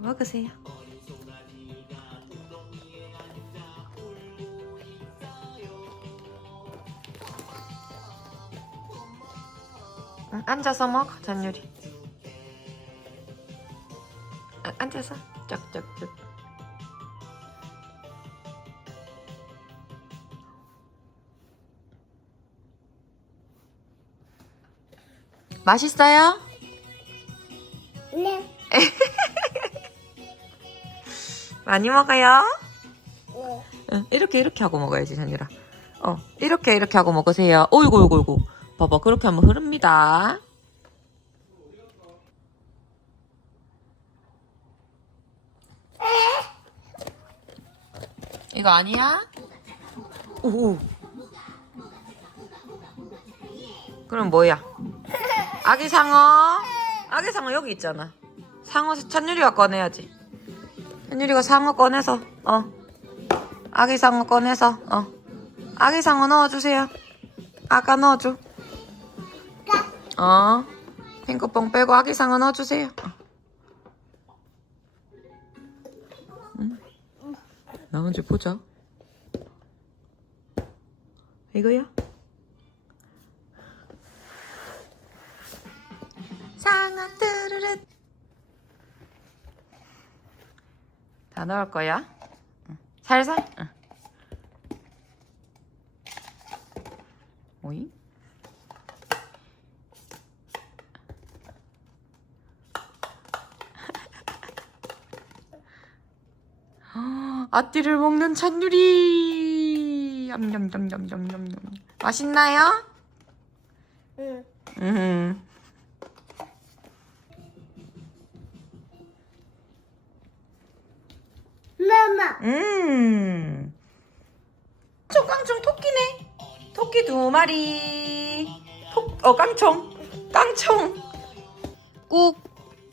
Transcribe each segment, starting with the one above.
먹으세요. 응, 앉아서 먹어, 잔유리. 아, 앉아서 쩍쩍쩍. 맛있어요? 네. 많이 먹어요? 네. 응, 이렇게 이렇게 하고 먹어야지, 잔유라. 어, 이렇게 이렇게 하고 먹으세요. 어이구, 어이구, 어이구. 봐봐, 그렇게 하면 흐릅니다. 이거 아니야? 오. 그럼 뭐야? 아기 상어. 아기 상어 여기 있잖아. 상어 찬유리가 꺼내야지. 찬유리가 상어 꺼내서 어. 아기 상어 꺼내서 어. 아기 상어 넣어주세요. 아까 넣어줘. 어. 핑크뽕 빼고 아기 상어 넣어주세요. 어. 응? 나온지 보자. 이거야? 상어 뚜루루 다 넣을 거야? 응. 살살? 응. 오이? 아띠를 먹는 찬유리 얌얌얌얌얌얌 맛있나요? 응. 음. 마마. 음. 깡총 토끼네. 토끼 두 마리. 톡, 어, 깡총. 깡총. 꾹,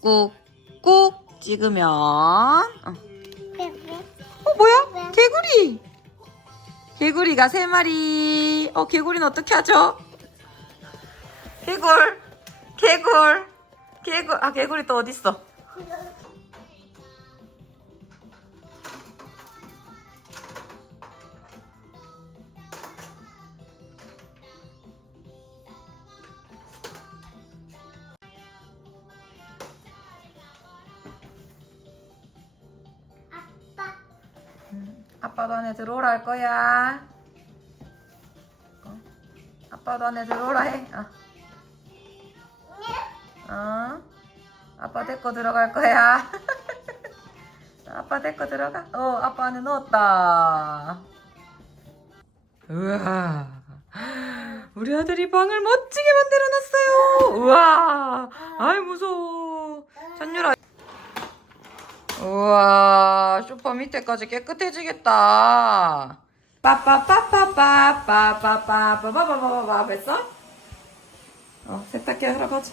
꾹, 꾹 찍으면. 어, 어, 뭐야? 개구리. 개구리가 세 마리. 어, 개구리는 어떻게 하죠? 개굴. 개굴. 개굴. 아, 개구리 또 어딨어? 아빠도 안에 들어오라 할 거야. 어? 아빠도 안에 들어오라 해. 어. 어? 아빠 데리고 들어갈 거야. 아빠 데리고 들어가. 어, 아빠 안에 넣었다. 우와. 우리 아들이 방을 멋지게 만들어 놨어요. 우와. 아이, 무서워. 찬유라. 우와, 소파 밑에까지 깨끗해지겠다. 빠빠빠빠빠빠빠빠빠빠빠빠 했어? 어, 세탁기 하러 가자.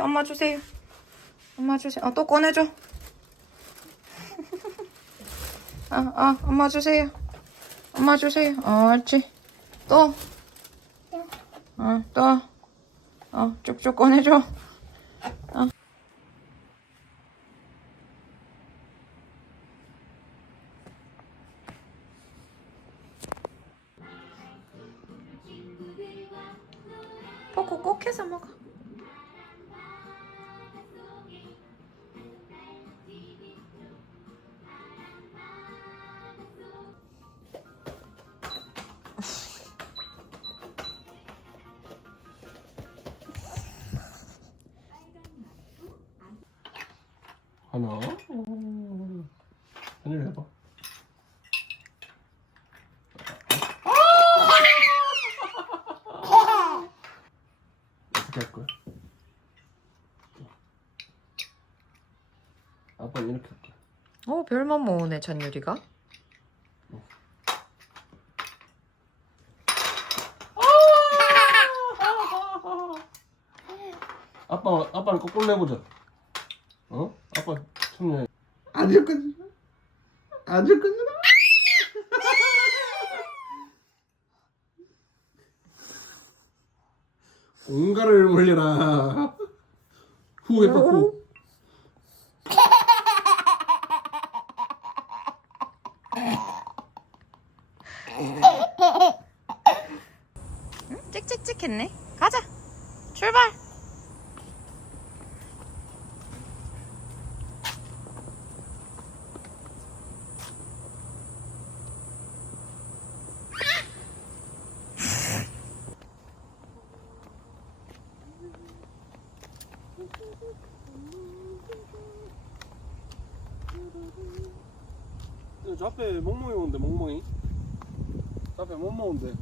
엄마 주세요. 엄마 주세요. 어, 또 꺼내줘. 어, 어, 엄마 주세요. 엄마 주세요. 어, 옳지. 또. 어, 또. 어, 쭉쭉 꺼내줘. 포크 꼭 해서 먹어. 하나. 하늘 해봐. 어떻게 할 거야? 아빠는 이렇게 할 거야. 어, 별만 모으네, 찬유리가. 아빠, 아빠는 거꾸로 내보자. 어? 아빠 참여. 아주 끈. 응가를 물려라. 후 해봐 후. 찍찍찍 했네. 가자. 출발. 저 앞에 멍멍이 오는데 멍멍이. 저 앞에 멍멍 오는데